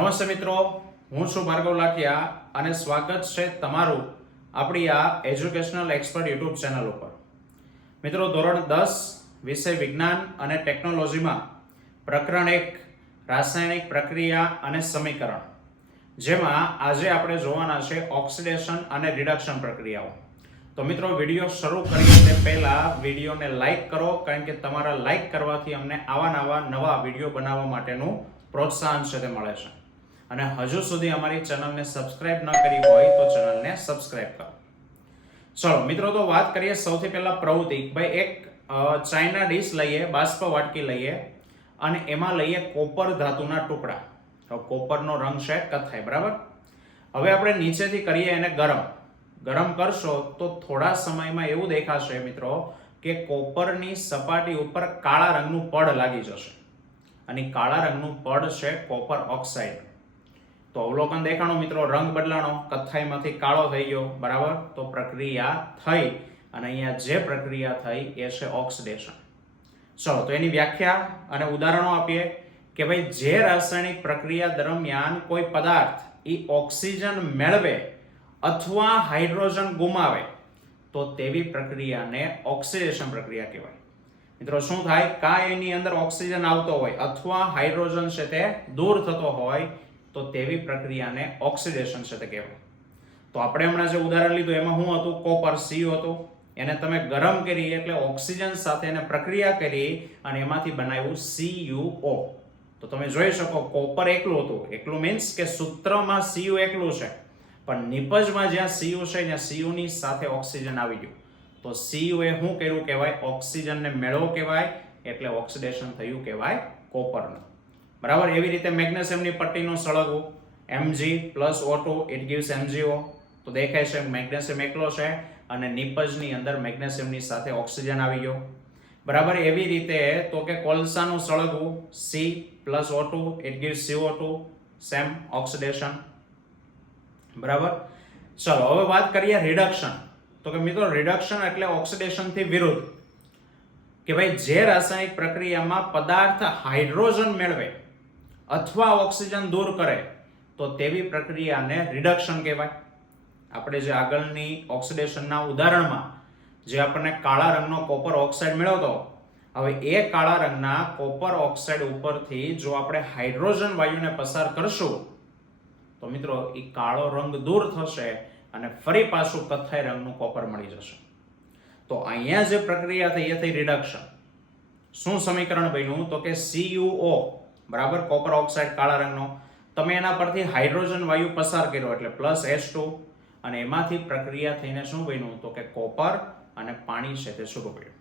નમસ્તે મિત્રો, હું છું ભાર્ગવ લાઠિયા અને સ્વાગત છે તમારું આપણી આ એજ્યુકેશનલ એક્સપર્ટ યુટ્યુબ ચેનલ ઉપર. મિત્રો, ધોરણ 10 વિષય વિજ્ઞાન અને ટેકનોલોજીમાં પ્રકરણ 1 રાસાયણિક પ્રક્રિયા અને સમીકરણ, જેમાં આજે આપણે જોવાના છે ઓક્સિડેશન અને રિડક્શન પ્રક્રિયાઓ. તો મિત્રો, વિડીયો શરૂ કરીએ તે પહેલા વિડીયોને લાઈક કરો, કારણ કે તમારા લાઈક કરવાથી અમને આવા નવા વિડીયો બનાવવા માટેનું પ્રોત્સાહન છે તે મળે છે. અને હજુ સુધી અમારી ચેનલને સબસ્ક્રાઇબ ન કરી હોય તો ચેનલને સબસ્ક્રાઇબ કરો. ચલો મિત્રો, તો વાત કરીએ સૌથી પહેલા પ્રવૃત્તિ. ભાઈ, એક ચાઇના ડીશ લઈએ, બાષ્પ વાટકી લઈએ અને એમાં લઈએ કોપર ધાતુના ટુકડા. તો કોપરનો રંગ છે કથ્થાઈ, બરાબર. હવે આપણે નીચેથી કરીએ એને ગરમ કરશો તો થોડા સમયમાં એવું દેખાશે મિત્રો કે કોપરની સપાટી ઉપર કાળા રંગનું પડ લાગી જશે. અને કાળા રંગનું પડ છે કોપર ઓક્સાઇડ. તો અવલોકન દેખાણો મિત્રો, રંગ બદલાણો, કથ્થાઈમાંથી કાળો થઈ ગયો, બરાબર. તો પ્રક્રિયા થઈ અને અહીંયા જે પ્રક્રિયા થઈ એ છે ઓક્સિડેશન. ચલો, તો એની વ્યાખ્યા અને ઉદાહરણો આપીએ કે ભાઈ, જે રાસાયણિક પ્રક્રિયા દરમિયાન કોઈ પદાર્થ એ ઓક્સિજન મેળવે અથવા હાઇડ્રોજન ગુમાવે તો તેવી પ્રક્રિયાને ઓક્સિડેશન પ્રક્રિયા કહેવાય. મિત્રો, શું થાય? કાંઈ એની અંદર ઓક્સિજન આવતો હોય અથવા હાઇડ્રોજન છે તે દૂર થતો હોય તો તેવી પ્રક્રિયાને ઓક્સિડેશન છે તે કહેવાય. તો આપણે હમણાં જે ઉદાહરણ લીધું એમાં શું હતું? કોપર Cu હતું. એને તમે ગરમ કરી એટલે ઓક્સિજન સાથે એને પ્રક્રિયા કરી અને એમાંથી બનાવ્યું CuO. તો તમે જોઈ શકો, કોપર એકલું હતું. એકલું મીન્સ કે સૂત્રમાં Cu એકલું છે, પણ નિપજમાં જ્યાં Cu છે ત્યાં Cu ની સાથે ઓક્સિજન આવી ગયું. તો Cu એ શું કર્યું કહેવાય? ઓક્સિજનને મેળવો કહેવાય, એટલે ઓક્સિડેશન થયું કહેવાય કોપરનું, બરાબર. એવી રીતે મેગ્નેશિયમની પટ્ટીનું સળગવું, Mg+O2 it gives MgO. તો દેખાય છે મેગ્નેશિયમ એકલો છે અને નિપજની અંદર મેગ્નેશિયમની સાથે ઓક્સિજન આવી ગયો, બરાબર. એવી રીતે તો કે કોલસાનું સળગવું, C+O2 it gives CO2, same oxidation, બરાબર. ચલો, હવે વાત કરીએ રિડક્શન. તો કે મિત્રો, રિડક્શન એટલે ઓક્સિડેશનથી વિરુદ્ધ. કે ભાઈ, જે રાસાયણિક પ્રક્રિયામાં પદાર્થ હાઇડ્રોજન મેળવે અથવા ઓક્સિજન દૂર કરે તો તેવી પ્રક્રિયાને રિડક્શન કહેવાય. આપણે જે આગળની ઓક્સિડેશનના ઉદાહરણમાં જે આપણને કાળા રંગનો કોપર ઓક્સાઇડ મેળવતો, હવે એ કાળા રંગના કોપર ઓક્સાઇડ ઉપરથી જો આપણે હાઇડ્રોજન વાયુને પસાર કરશું તો મિત્રો એ કાળો રંગ દૂર થશે અને ફરી પાછું કથ્થાઈ રંગનું કોપર મળી જશે. તો અહીંયા જે પ્રક્રિયા થઈ એ થઈ રિડક્શન. શું સમીકરણ બન્યું? તો કે CuO, બરાબર, કોપર ઓક્સાઇડ કાળા રંગનો. તમે એના પરથી હાઇડ્રોજન વાયુ પસાર કર્યો એટલે +H2 અને એમાંથી પ્રક્રિયા થઈને શું બન્યું? તો કે કોપર અને પાણી છે તે છૂટું પડ્યું.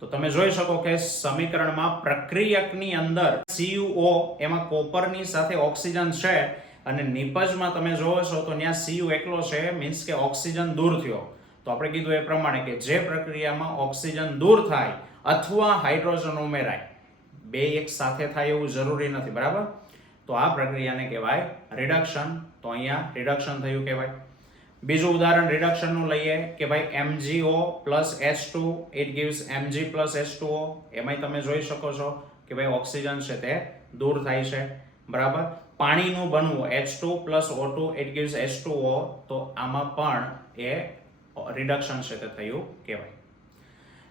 તો તમે જોઈ શકો કે સમીકરણમાં પ્રક્રિયકની અંદર CuO એમાં કોપરની સાથે ઓક્સિજન છે અને નિપજમાં તમે જોવો છો તો ત્યાં Cu એકલો છે, મીન્સ કે ઓક્સિજન દૂર થયો. તો આપણે કીધું એ પ્રમાણે કે જે પ્રક્રિયામાં ઓક્સિજન દૂર થાય અથવા હાઇડ્રોજન ઉમેરાય, બે એક સાથે થાય એવું જરૂરી નથી, બરાબર. તો આ પ્રક્રિયાને કહેવાય રિડક્શન. તો અહીંયા રિડક્શન થયું કહેવાય. બીજું ઉદાહરણ રિડક્શનનું લઈએ કે ભાઈ, MgO+H2 it gives Mg+H2O. એમાંય તમે જોઈ શકો છો કે ભાઈ ઓક્સિજન છે તે દૂર થાય છે, બરાબર. પાણીનું બનવું H2+O2 it gives H2O. તો આમાં પણ એ રિડક્શન છે તે થયું કહેવાય.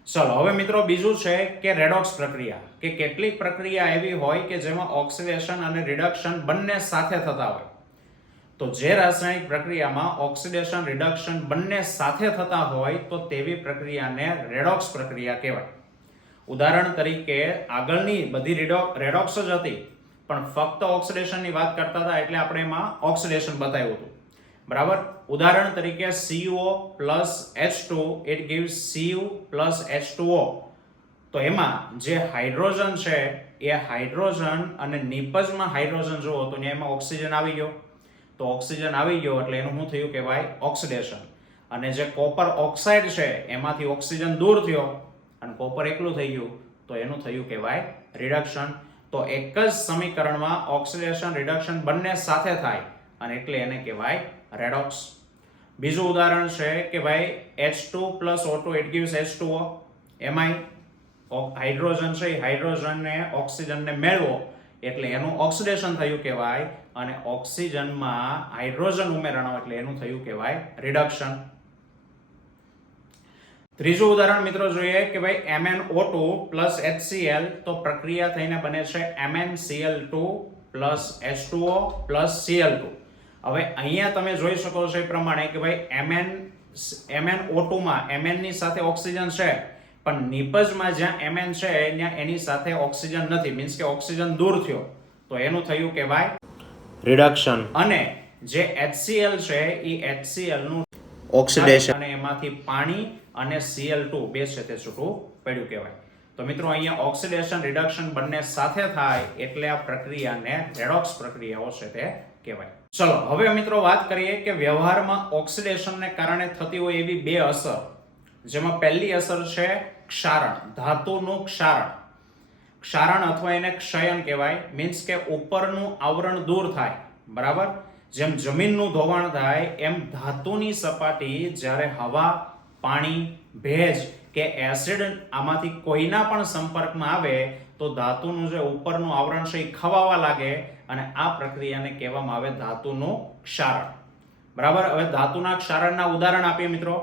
ચલો, હવે મિત્રો બીજું છે કે રેડોક્સ પ્રક્રિયા. કે કેટલીક પ્રક્રિયા એવી હોય કે જેમાં ઓક્સિડેશન અને રિડક્શન બંને સાથે થતા હોય. તો જે રાસાયણિક પ્રક્રિયામાં ઓક્સિડેશન રિડક્શન બંને સાથે થતા હોય તો તેવી પ્રક્રિયાને રેડોક્સ પ્રક્રિયા કહેવાય. ઉદાહરણ તરીકે આગળની બધી રેડોક્સ જ હતી, પણ ફક્ત ઓક્સિડેશનની વાત કરતા હતા એટલે આપણે એમાં ઓક્સિડેશન બતાવ્યું હતું, બરાબર. ઉદાહરણ તરીકે CuO+H2 it gives Cu+H2O. તો એમાં જે હાઇડ્રોજન છે એ હાઇડ્રોજન અને નિપજમાં હાઇડ્રોજન જુઓ તો એમાં ઓક્સિજન આવી ગયો. તો ઓક્સિજન આવી ગયો એટલે એનું શું થયું કહેવાય? ઓક્સિડેશન. અને જે કોપર ઓક્સાઇડ છે એમાંથી ઓક્સિજન દૂર થયો અને કોપર એકલું થઈ ગયું તો એનું થયું કહેવાય રિડક્શન. તો એક જ સમીકરણમાં ઓક્સિડેશન રિડક્શન બંને સાથે થાય અને એટલે એને કહેવાય રેડોક્સ. બીજું ઉદાહરણ છે કે ભાઈ, H2+O2 it gives H2O. એમાંય હાઇડ્રોજન છે, હાઇડ્રોજનને ઓક્સિજનને મેળવો એટલે એનું ઓક્સિડેશન થયું કહેવાય, અને ઓક્સિજનમાં હાઇડ્રોજન ઉમેરાણો એટલે એનું થયું કહેવાય રિડક્શન. ત્રીજું ઉદાહરણ મિત્રો જોઈએ કે ભાઈ MnO2 પ્લસ HCl, તો પ્રક્રિયા થઈને બને છે MnCl2 plus H2O plus Cl2. હવે અહીંયા તમે જોઈ શકો છો એ પ્રમાણે કે ભાઈ MnO2 માં Mn ની સાથે ઓક્સિજન છે, પણ નિપજમાં જ્યાં Mn છે ત્યાં એની સાથે ઓક્સિજન નથી, મીન્સ કે ઓક્સિજન દૂર થયો, તો એનું થયું કહેવાય રિડક્શન. અને જે HCl છે એ HCl નું ઓક્સિડેશન, અને એમાંથી પાણી અને Cl2 બે છે તે છૂટું પડ્યું કહેવાય. તો મિત્રો અહીંયા ઓક્સિડેશન રિડક્શન બંને સાથે થાય એટલે આ પ્રક્રિયાને રેડોક્સ પ્રક્રિયાઓ છે તે કહેવાય. ચલો હવે મિત્રો વાત કરીએ કે વ્યવહારમાં ઓક્સિડેશનને કારણે થતી હોય એવી બે અસર, જેમાં પહેલી અસર છે ક્ષારણ, ધાતુનું ક્ષારણ. ક્ષારણ અથવા એને ક્ષયન કહેવાય, મીન્સ કે ઉપરનું આવરણ દૂર થાય. બરાબર, જેમ જમીનનું ધોવાણ થાય એમ ધાતુની સપાટી જ્યારે હવા, પાણી, ભેજ કે એસિડ આમાંથી કોઈના પણ સંપર્કમાં આવે તો ધાતુનું જે ઉપરનું આવરણ છે એ ખવાવા લાગે, અને આ પ્રક્રિયાને કહેવામાં આવે ધાતુનું ક્ષારણ. બરાબર, હવે ધાતુના ક્ષારણના ઉદાહરણ આપીએ મિત્રો,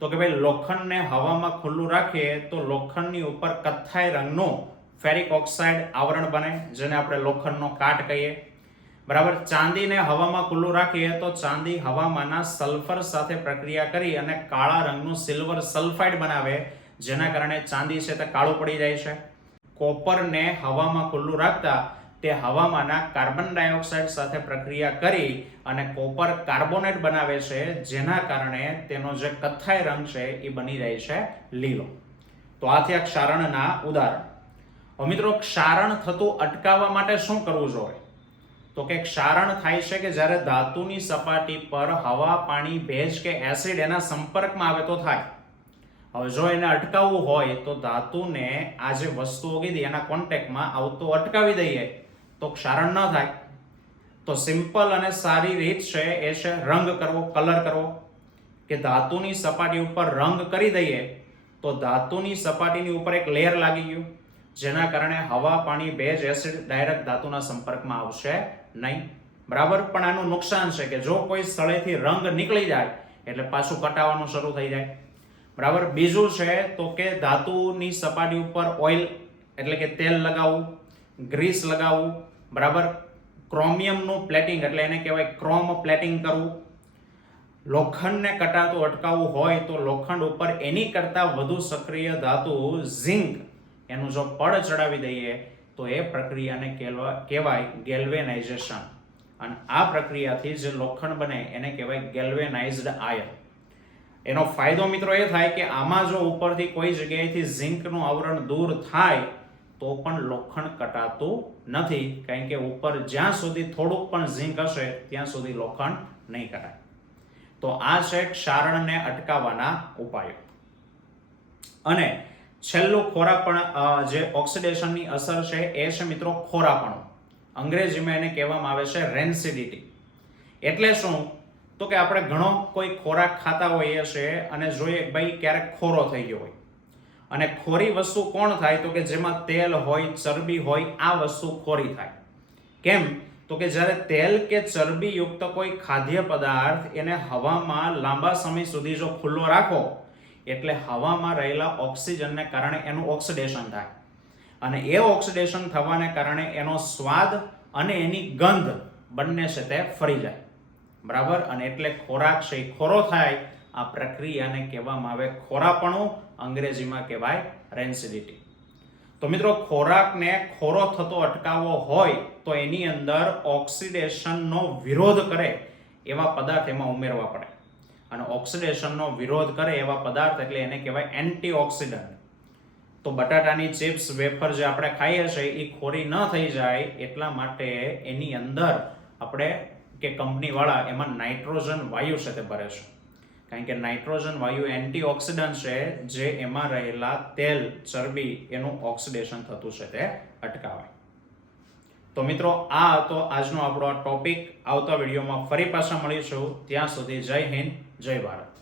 તો કે ભાઈ લોખંડને હવામાં ખુલ્લું રાખીએ તો લોખંડની ઉપર કથ્થાઈ રંગનું ફેરિક ઓક્સાઇડ આવરણ બને, જેને આપણે લોખંડનો કાટ કહીએ. બરાબર, ચાંદીને હવામાં ખુલ્લું રાખીએ તો ચાંદી હવામાંના સલ્ફર સાથે પ્રક્રિયા કરી અને કાળા રંગનું સિલ્વર સલ્ફાઇડ બનાવે, જેના કારણે ચાંદી છે તે કાળું પડી જાય છે. કોપરને હવામાં ખુલ્લું રાખતા તે હવામાંના કાર્બન ડાયોક્સાઇડ સાથે પ્રક્રિયા કરી અને કોપર કાર્બોનેટ બનાવે છે, જેના કારણે તેનો જે કથ્થાઈ રંગ છે એ બની જાય છે લીલો. તો આ થયા ક્ષારણના ઉદાહરણ. હવે મિત્રો ક્ષારણ થતું અટકાવવા માટે શું કરવું જોઈએ? તો કે ક્ષારણ થાય છે કે જ્યારે ધાતુની સપાટી પર હવા, પાણી, ભેજ કે એસિડ એના સંપર્કમાં આવે તો થાય. હવે જો એને અટકાવવું હોય તો ધાતુને આ જે વસ્તુઓ કીધી એના કોન્ટેક્ટમાં આવતો અટકાવી દઈએ તો ક્ષારણ ન થાય. તો સિમ્પલ અને સારી રીત છે એ છે રંગ કરવો, કલર કરવો. કે ધાતુની સપાટી ઉપર રંગ કરી દઈએ તો ધાતુની સપાટીની ઉપર એક લેયર લાગી ગયું, જેના કારણે હવા, પાણી, ભેજ, એસિડ ડાયરેક્ટ ધાતુના સંપર્કમાં આવશે નહીં. બરાબર, પણ આનું નુકસાન છે કે જો કોઈ સ્થળેથી રંગ નીકળી જાય એટલે પાછું કટાવાનું શરૂ થઈ જાય. બરાબર, બીજું છે તો કે ધાતુની સપાટી ઉપર ઓઇલ એટલે કે તેલ લગાવવું, ગ્રીસ લગાવવું. બરાબર, ક્રોમિયમનું પ્લેટિંગ એટલે એને કહેવાય ક્રોમ પ્લેટિંગ કરવું. લોખંડને કટાતું અટકાવવું હોય તો લોખંડ ઉપર એની કરતા વધુ સક્રિય ધાતુ ઝિંક એનું જો પડ ચડાવી દઈએ તો એ પ્રક્રિયાને કહેવાય ગેલ્વેનાઇઝેશન, અને આ પ્રક્રિયાથી જે લોખંડ બને એને કહેવાય ગેલ્વેનાઇઝ્ડ આયર્ન. એનો ફાયદો મિત્રો એ થાય કે આમાં જો ઉપરથી કોઈ જગ્યાએથી ઝિંકનું આવરણ દૂર થાય તો પણ લોખંડ કટાતું નથી, કારણ કે ઉપર જ્યાં સુધી થોડુંક પણ ઝિંક હશે ત્યાં સુધી લોખંડ નહીં કટાય. તો આ છે ક્ષારણને અટકાવવાના ઉપાયો. અને છેલ્લું ખોરાપણ, જે ઓક્સિડેશનની અસર છે એ છે મિત્રો ખોરાપણું. અંગ્રેજીમાં એને કહેવામાં આવે છે રેન્સિડિટી. એટલે શું? તો કે આપણે ઘણો કોઈ ખોરાક ખાતા હોઈએ છીએ અને જોઈએ ભાઈ ક્યારેક ખોરો થઈ ગયો હોય, અને ખોરી વસ્તુ કોણ થાય? તો કે જેમાં તેલ હોય, ચરબી હોય, આ વસ્તુ ખોરી થાય. કેમ? તો કે જ્યારે તેલ કે ચરબી યુક્ત કોઈ ખાદ્ય પદાર્થ એને હવામાં લાંબા સમય સુધી જો ખુલ્લો રાખો એટલે હવામાં રહેલા ઓક્સિજનને કારણે એનું ઓક્સિડેશન થાય, અને એ ઓક્સિડેશન થવાને કારણે એનો સ્વાદ અને એની ગંધ બંને છે તે ફરી જાય. બરાબર, અને એટલે ખોરાક છે એ ખોરો થાય. આ પ્રક્રિયાને કહેવામાં આવે ખોરાપણું, અંગ્રેજીમાં કહેવાય રેન્સિડિટી. તો મિત્રો ખોરાકને ખોરો થતો અટકાવવો હોય તો એની અંદર ઓક્સિડેશનનો વિરોધ કરે એવા પદાર્થ એમાં ઉમેરવા પડે, અને ઓક્સિડેશનનો વિરોધ કરે એવા પદાર્થ એટલે એને કહેવાય એન્ટીઓક્સિડન્ટ. તો બટાટાની ચિપ્સ, વેફર જે આપણે ખાઈએ છીએ એ ખોરી ન થઈ જાય એટલા માટે એની અંદર આપણે કે કંપનીવાળા એમાં નાઇટ્રોજન વાયુ છે તે ભરે છે, કારણ કે નાઇટ્રોજન વાયુ એન્ટીઓક્સિડન્ટ છે જે એમાં રહેલા તેલ, ચરબી એનું ઓક્સિડેશન થતું છે તે અટકાવે. તો મિત્રો આ હતો આજનો આપણો આ ટોપિક. આવતા વિડીયોમાં ફરી પાછા મળીશું. ત્યાં સુધી જય હિન્દ, જય ભારત.